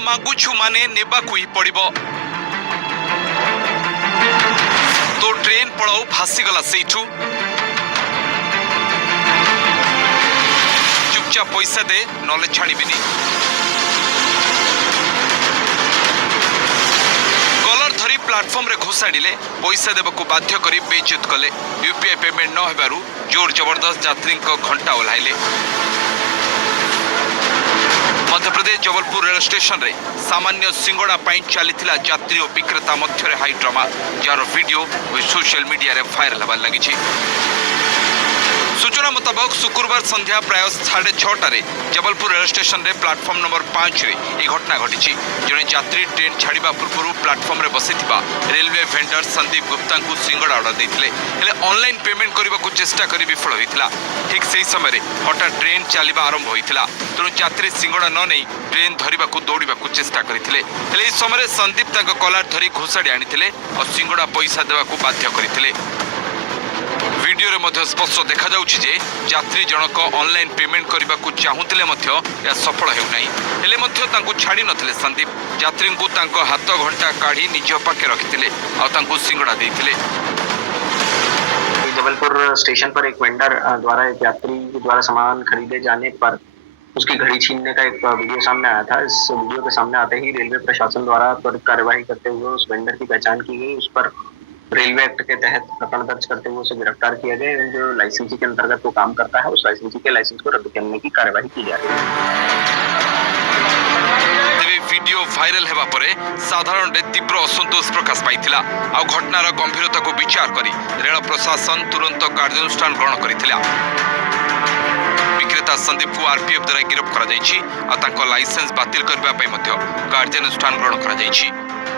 मागुछु माने नेबाकु ही पड़िबो। तो ट्रेन पड़ाऊ भासीगला सेठू चुपचाप पैसा दे नले छाड़बिनी। कलर धरी प्लाटफॉर्म रे घोषाड़िले पैसा देवकु बाध्य करी बेइज्जत कले। यूपीआई पेमेंट न हेबारु जोर जबरदस्त यात्री घंटा ओह्लाइले। मध्यप्रदेश जबलपुर रेल स्टेशन रे सामान्य सिंगड़ा पाई चलीथिला यात्री और विक्रेता मध्य हाई ड्रामा, जार वीडियो सोशल मीडिया रे वायरल होबार लगी। सूचना मुताबक शुक्रवार संध्या प्राय 6:30 जबलपुर रेल स्टेशन रे प्लाटफॉर्म नंबर 5 रे यह घटना घटी। जड़े यात्री ट्रेन छाड़ा पूर्व प्लाटफॉर्म रे बसी रेलवे वेंडर संदीप गुप्ता को सिंगड़ा ऑर्डर देते ऑनलाइन पेमेंट करने को चेष्टा कर विफल होता। ठीक से समय हठात ट्रेन चलवा आरंभ होता। तेणु यात्री सिंगड़ा न नहीं ट्रेन धरने को दौड़ा चेष्टा करते। समय संदीप कलर धरी घोषाड़ी आनी और सिंगड़ा पैसा देवाक बाध्य करते। वीडियो रे मध्य स्पष्ट देखा जाउछि जे यात्री जनक ऑनलाइन पेमेंट करने को चाहूले यह सफल हेउ छाड़ी नथिले। संदीप यात्री को हाथ घंटा काढ़ी निज पाखे रखिते और सिंगड़ा देते। जबलपुर स्टेशन पर एक वेंडर द्वारा एक यात्री द्वारा सामान खरीदे जाने पर उसकी घड़ी छीनने का एक वीडियो सामने आया था। इस वीडियो के सामने आते ही रेलवे प्रशासन द्वारा त्वरित कार्यवाही करते हुए उस वेंडर की पहचान की गई। उस पर रेलवे एक्ट के तहत प्रकरण दर्ज करते हुए उसे गिरफ्तार किया गया। जो लाइसेंसी के अंतर्गत वो काम करता है उस लाइसेंसी के लाइसेंस को रद्द करने की कार्यवाही की जा रही है। वीडियो वायरल हेबा परे साधारण तीव्र असंतोष प्रकाश पाइथिला। आ घटनार गंभीरता को विचार करी रेल प्रशासन तुरंत कार्यानुष्ठान ग्रहण करिथिला। विक्रेता संदीप को आरपीएफ द्वारा गिरफ्त करा जायछि आ लाइसेंस बातिल करबा पई मध्य कार्यानुष्ठान ग्रहण करा जायछि।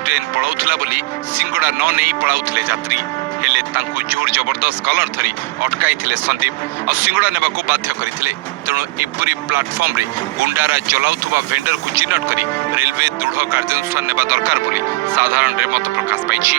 ट्रेन पलाउथिला बोली सिंगड़ा न नहीं पलाउथिले यात्री हेले तांकु जोर जबरदस्त कलर धरी अटकाई संदीप और सिंगड़ा नेबाकू बाध्य करते। तेणु एपरी प्लाटफॉर्म रे गुंडारा चलाउथुबा वेंडर को चिन्हट करी रेलवे दृढ़ कार्यानुष्ठान नेबा दरकार बोली साधारण रे मत प्रकाश पाइछि।